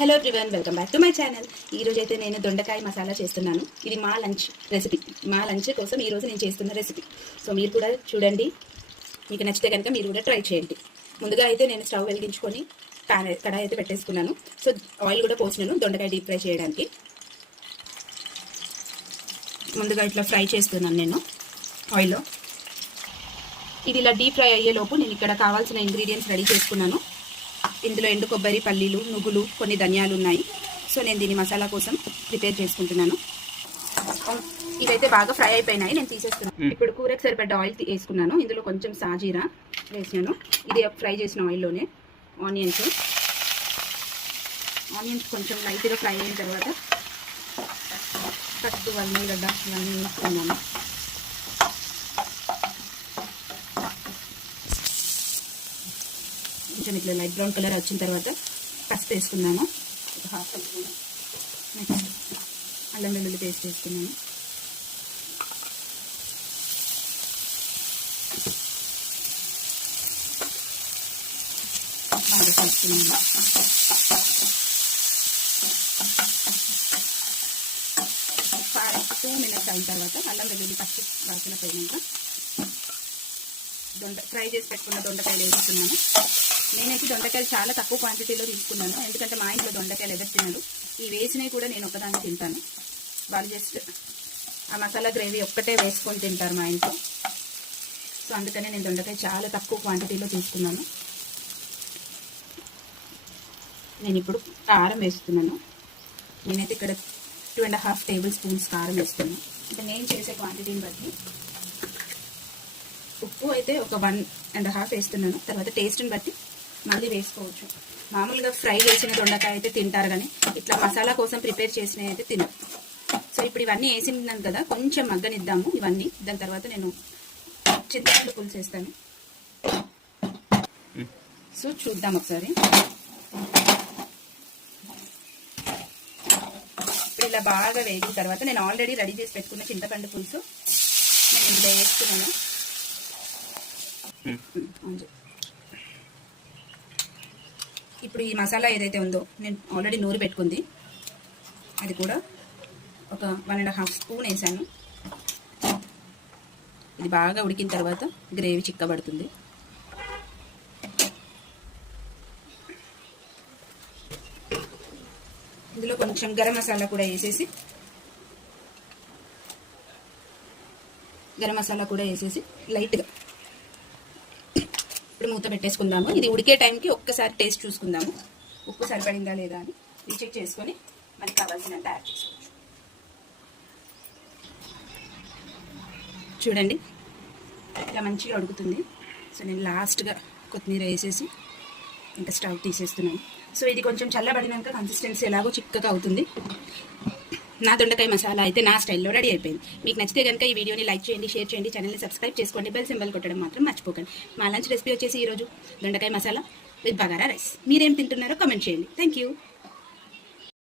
Hello everyone, welcome back to my channel. ఈ రోజు అయితే నేను దొండకాయ మసాలా చేస్తున్నాను. ఇది మా లంచ్ రెసిపీ. మా లంచ్ కోసం ఈ రోజు నేను చేస్తున్న రెసిపీ. సో మీరు కూడా చూడండి, మీకు నచ్చితే కనుక మీరు కూడా ట్రై చేయండి. ముందుగా అయితే నేను స్టవ్ వెలిగించుకొని కడాయి అయితే పెట్టేసుకున్నాను. సో ఆయిల్ కూడా పోసినాను దొండకాయ డీప్ ఫ్రై చేయడానికి. ముందుగా ఇట్లా ఫ్రై చేస్తున్నాను నేను ఆయిల్లో. ఇది ఇలా డీప్ ఫ్రై అయ్యేలోపు నేను ఇక్కడ కావాల్సిన ఇంగ్రీడియంట్స్ రెడీ చేసుకున్నాను. ఇందులో ఎండు కొబ్బరి, పల్లీలు, నువ్వులు, కొన్ని ధనియాలు ఉన్నాయి. సో నేను దీని మసాలా కోసం ప్రిపేర్ చేసుకుంటున్నాను. ఇవైతే బాగా ఫ్రై అయిపోయినాయి, నేను తీసేస్తున్నాను. ఇప్పుడు కూరకు సరిపడ్డ ఆయిల్ వేసుకున్నాను. ఇందులో కొంచెం సాజీరా వేసినాను. ఇది ఫ్రై చేసిన ఆయిల్లోనే ఆనియన్స్ కొంచెం లైట్గా ఫ్రై అయిన తర్వాత ఫస్ట్ ఉల్లిగడ్డ ఇవన్నీ వేసుకున్నాను. కొంచెం ఇట్లా లైట్ బ్రౌన్ కలర్ వచ్చిన తర్వాత పసుపు వేసుకున్నాను. ఒక హాఫ్ స్పూన్. నెక్స్ట్ అల్లం వెల్లుల్లి పేస్ట్ వేసుకున్నాను. బాగా కలుపుకున్నాను. 2 minutes అయిన తర్వాత అల్లం వెల్లుల్లి పసుపు వాసన పోయినాక ఫ్రై చేసి పెట్టుకున్న దొండకాయలు వేసుకున్నాను. నేనైతే దొండకాయలు చాలా తక్కువ క్వాంటిటీలో తీసుకున్నాను, ఎందుకంటే మా ఇంట్లో దొండకాయలు ఎవరు తినరు. ఈ వేసినవి కూడా నేను ఒకదాన్ని తింటాను. వాళ్ళు జస్ట్ ఆ మసాలా గ్రేవీ ఒక్కటే వేసుకొని తింటారు మా ఇంట్లో. సో అందుకనే నేను దొండకాయ చాలా తక్కువ క్వాంటిటీలో తీసుకున్నాను. నేను ఇప్పుడు కారం వేస్తున్నాను. నేనైతే ఇక్కడ 2.5 టేబుల్ స్పూన్స్ కారం వేస్తున్నాను. అంటే నేను చేసే క్వాంటిటీని బట్టి. ఉప్పు అయితే ఒక 1.5 వేస్తున్నాను. తర్వాత టేస్ట్ని బట్టి మళ్ళీ వేసుకోవచ్చు. మామూలుగా ఫ్రై చేసిన దొండకాయ అయితే తింటారు, కానీ ఇట్లా మసాలా కోసం ప్రిపేర్ చేసినవి అయితే తినరు. సో ఇప్పుడు ఇవన్నీ వేసినాను కదా, కొంచెం మగ్గనిద్దాము ఇవన్నీ. దాని తర్వాత నేను చింతపండు పులుసు వేస్తాను. సో చూద్దాం ఒకసారి. ఇప్పుడు ఇలా బాగా వేగిన తర్వాత నేను ఆల్రెడీ రెడీ చేసి పెట్టుకున్న చింతపండు పులుసు నేను ఇందులో వేసుకున్నాను. ఇప్పుడు ఈ మసాలా ఏదైతే ఉందో నేను ఆల్రెడీ నూరి పెట్టుకుంది, అది కూడా ఒక 1.5 స్పూన్ వేసాను. ఇది బాగా ఉడికిన తర్వాత గ్రేవీ చిక్కబడుతుంది. ఇందులో కొంచెం గరం మసాలా కూడా వేసేసి లైట్గా ఇప్పుడు మూత పెట్టేసుకుందాము. ఇది ఉడికే టైంకి ఒక్కసారి టేస్ట్ చూసుకుందాము, ఉప్పు సరిపడిందా లేదా అని రీచెక్ చేసుకొని మనకి కావాల్సినంత యాడ్ చేసుకోవచ్చు. చూడండి ఇలా మంచిగా ఉడుకుతుంది. సో నేను లాస్ట్గా కొత్తిమీర వేసేసి ఇంకా స్టవ్ తీసేస్తున్నాను. సో ఇది కొంచెం చల్లబడినాక కన్సిస్టెన్సీ ఎలాగో చిక్కగా అవుతుంది. నా దొండకాయ మసాలా అయితే నా స్టైల్లో రెడీ అయిపోయింది. మీకు నచ్చితే కనుక ఈ వీడియోని లైక్ చేయండి, షేర్ చేయండి, ఛానల్ని సబ్స్క్రైబ్ చేసుకోండి, బెల్ సింబల్ కొట్టడం మాత్రం మర్చిపోకండి. మా లంచ్ రెసిపీ వచ్చేసి ఈరోజు దొండకాయ మసాలా విత్ బగారా రైస్. మీరేం తింటున్నారో కామెంట్ చేయండి. Thank you.